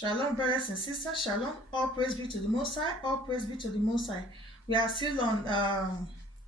Shalom, brothers and sisters. Shalom. All praise be to the Most High. All praise be to the Most High. We are still on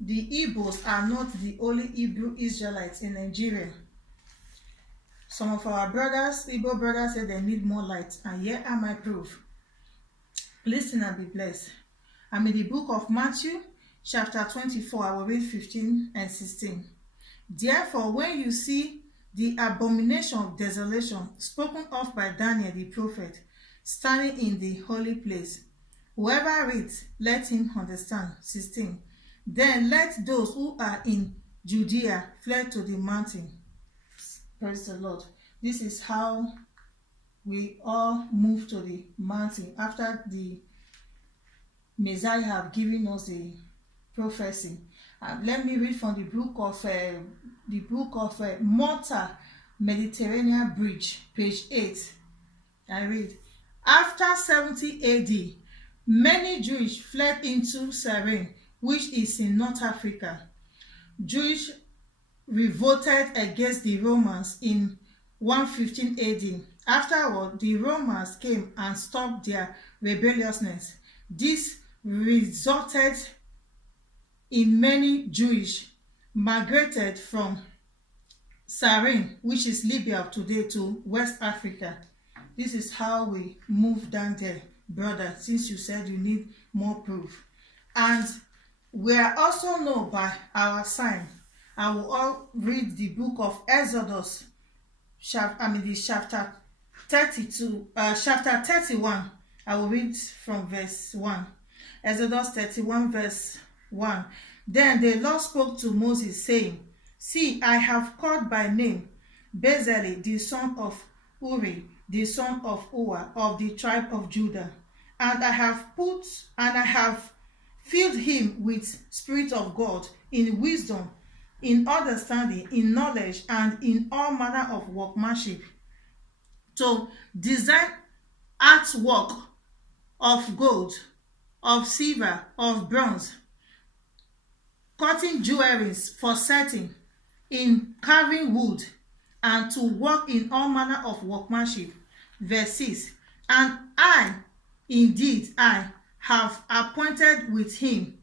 the igbos are not the only Hebrew Israelites in Nigeria. Some of our brothers, Igbo brothers, say they need more light, and here are my proof. Listen and be blessed. I'm in the book of Matthew, chapter 24. I will read 15 and 16. Therefore, when you see the abomination of desolation spoken of by Daniel the prophet standing in the holy place, whoever reads, let him understand. 16. Then let those who are in Judea flee to the mountain. Praise the Lord. This is how we all move to the mountain after the Messiah have given us the prophecy. Let me read from the book of Malta Mediterranean Bridge, page 8. I read, after 70 AD, many Jews fled into Cyrene, which is in North Africa. Jews revolted against the Romans in 115 AD. Afterward, the Romans came and stopped their rebelliousness. This resulted in many Jews migrated from Cyrene, which is Libya today, to West Africa. This is how we move down there, brother, since you said you need more proof. And we are also known by our sign. I will all read the book of Exodus, chapter 31. I will read from verse 1. Exodus 31, verse 1. Then the Lord spoke to Moses, saying, see, I have called by name Bezalel, the son of Uri, the son of Hur, of the tribe of Judah, and I have filled him with Spirit of God, in wisdom, in understanding, in knowledge, and in all manner of workmanship, to design artwork of gold, of silver, of bronze, cutting jewelries for setting, in carving wood, and to work in all manner of workmanship. Verse 6. And I, indeed, I have appointed with him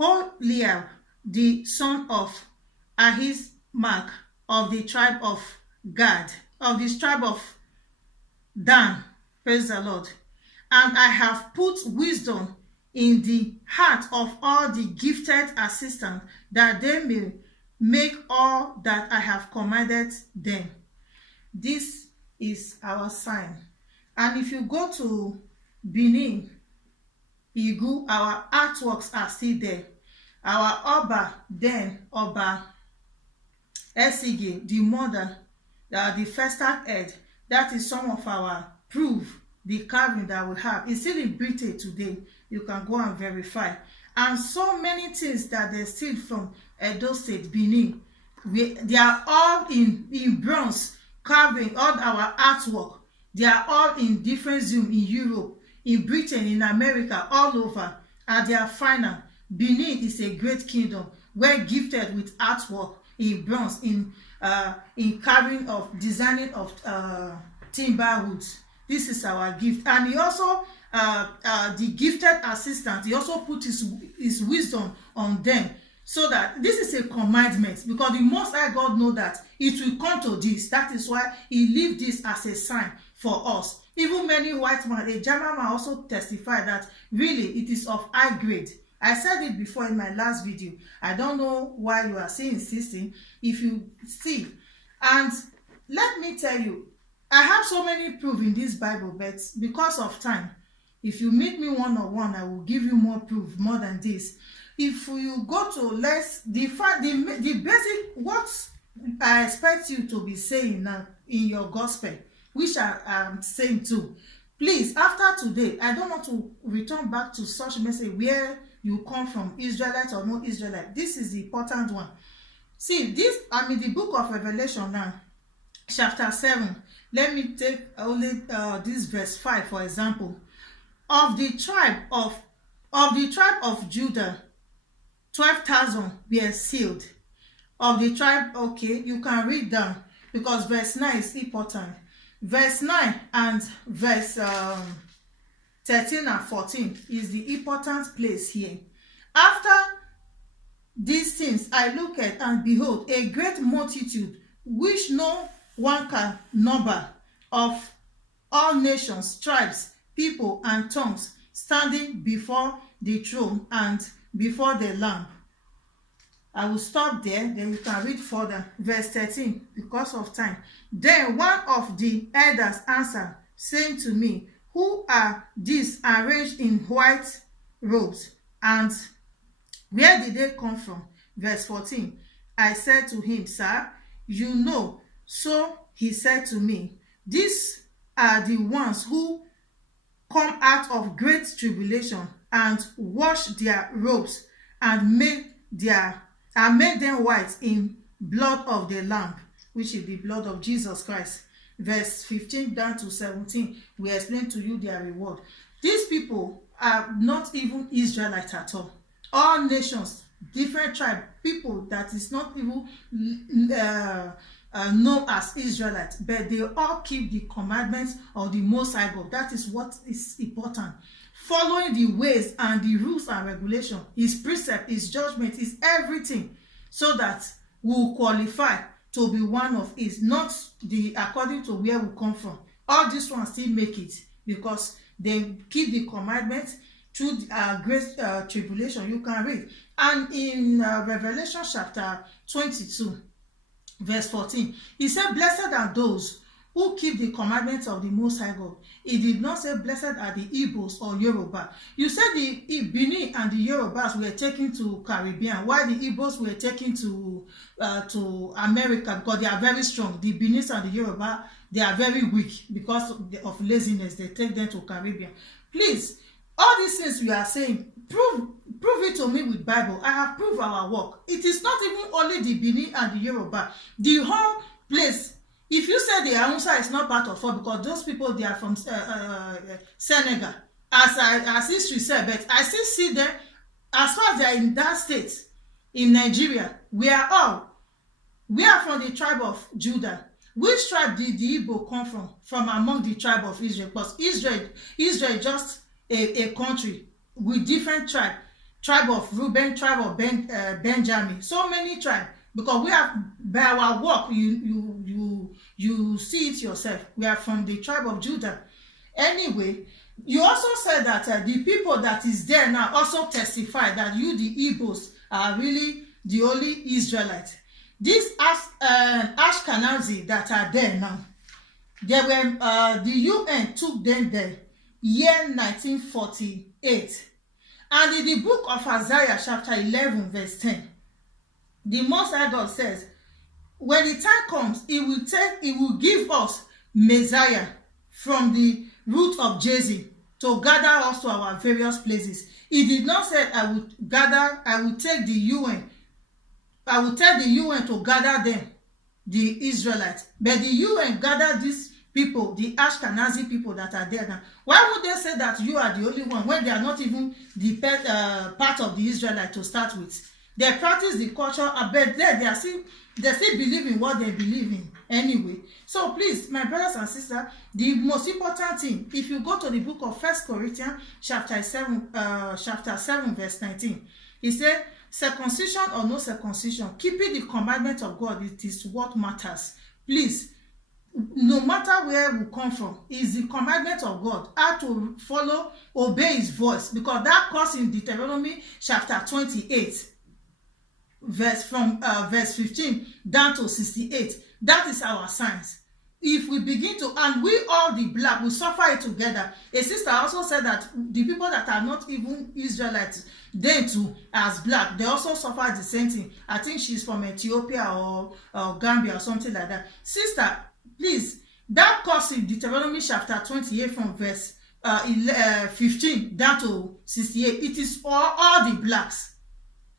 Holiab, the son of Ahisamach, of the tribe of Gad, of the tribe of Dan. Praise the Lord. And I have put wisdom in the heart of all the gifted assistants, that they may make all that I have commanded them. This is our sign. And if you go to Benin, Igu, our artworks are still there. Our Oba, then Oba Esige, the mother, the first head, that is some of our proof, the carving that we have. It's still in Britain today. You can go and verify. And so many things that they steal from Edo State, Benin, they are all in bronze carving. All our artwork, they are all in different zoom in Europe, in Britain, in America, all over, and they are final. Benin is a great kingdom, well gifted with artwork in bronze, in carving of designing of timber woods. This is our gift. And he also the gifted assistant, he also put his wisdom on them, so that this is a commandment, because the Most High God know that it will come to this. That is why he leave this as a sign for us. Even many white men, a German man, also testify that really it is of high grade. I said it before in my last video. I don't know why you are still insisting. If you see, and let me tell you, I have so many proof in this Bible, but because of time, if you meet me one-on-one, I will give you more proof, more than this. If you go to the basic, what I expect you to be saying now in your gospel, which I am saying too. Please, after today, I don't want to return back to such message where you come from, Israelite or no Israelite. This is the important one. See, this, I'm in the book of Revelation now, chapter 7. Let me take only this verse 5, for example. Of the tribe of Judah, 12,000 were sealed. Of the tribe, okay, you can read down, because verse 9 is important. Verse 9 and verse 13 and 14 is the important place here. After these things I looked, and behold, a great multitude, which no one can number, of all nations, tribes, people, and tongues, standing before the throne and before the Lamb. I will stop there, then you can read further. Verse 13, because of time. Then one of the elders answered, saying to me, who are these arranged in white robes, and where did they come from? Verse 14, I said to him, sir, you know. So he said to me, these are the ones who come out of great tribulation, and wash their robes, and made them white in blood of the Lamb, which is the blood of Jesus Christ. Verse 15 down to 17, we explain to you their reward. These people are not even Israelites at all. All nations, different tribes, people that is not even known as Israelites, but they all keep the commandments of the Most High God. That is what is important. Following the ways and the rules and regulations, his precept, his judgment, is everything, so that we will qualify to be one of his, not the according to where we come from. All these ones still make it because they keep the commandments through great tribulation. You can read. And in Revelation chapter 22, verse 14, he said, blessed are those who keep the commandments of the Most High God. He did not say blessed are the igbos or Yoruba. You said the Benin and the Yorubas were taken to Caribbean, while the igbos were taken to America because they are very strong. The Benin and the Yoruba, they are very weak because of laziness. They take them to Caribbean. Please, all these things we are saying, prove it to me with Bible. I have proved our work. It is not even only the Benin and the Yoruba. The whole place. If you say the Hausa is not part of it, because those people, they are from Senegal, as history said, but I still see them, as far as they are in that state, in Nigeria, we are from the tribe of Judah. Which tribe did the Igbo come from? From among the tribe of Israel. Because Israel is just a country with different tribes. Tribe of Reuben, tribe of Benjamin. So many tribes. Because we have, by our work, you see it yourself. We are from the tribe of Judah. Anyway, you also said that the people that is there now also testify that you, the Igbos, are really the only Israelites. These Ashkenazi that are there now, they were the UN took them there, year 1948, and in the book of Isaiah, chapter 11, verse 10. The Most High God says, when the time comes, it will give us Messiah from the root of Jesse to gather us to our various places. He did not say, I will take the UN to gather them, the Israelites. But the UN gathered these people, the Ashkenazi people that are there now. Why would they say that you are the only one when they are not even the part of the Israelites to start with? They practice the culture, but they still believe in what they believe in anyway. So please, my brothers and sisters, the most important thing, if you go to the book of 1 Corinthians chapter 7, verse 19, he said, circumcision or no circumcision, keeping the commandment of God, it is what matters. Please, no matter where we come from, is the commandment of God, how to follow, obey his voice, because that comes in Deuteronomy chapter 28, verse 15 down to 68. That is our signs. If we begin to, and we all the black, we suffer it together. A sister also said that the people that are not even Israelites, they too, as black, they also suffer the same thing. I think she's from Ethiopia or Gambia or something like that. Sister, please, that comes in Deuteronomy chapter 28 from verse 15 down to 68. It is for all the blacks.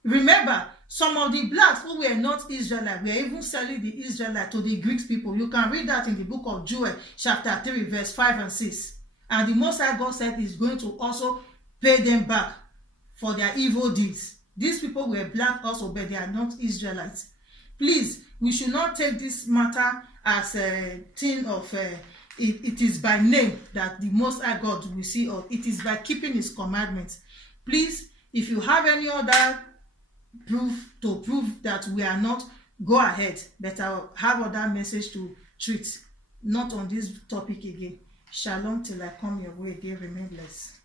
Remember, some of the blacks who were not Israelites were even selling the Israelites to the Greek people. You can read that in the book of Joel, chapter 3, verse 5 and 6. And the Most High God said he's going to also pay them back for their evil deeds. These people were black also, but they are not Israelites. Please, we should not take this matter as a thing of it is by name that the Most High God will see us. It is by keeping his commandments. Please, if you have any other proof to prove that we are not, go ahead, but I'll have other message to treat, not on this topic again. Shalom till I come your way again. Remain blessed.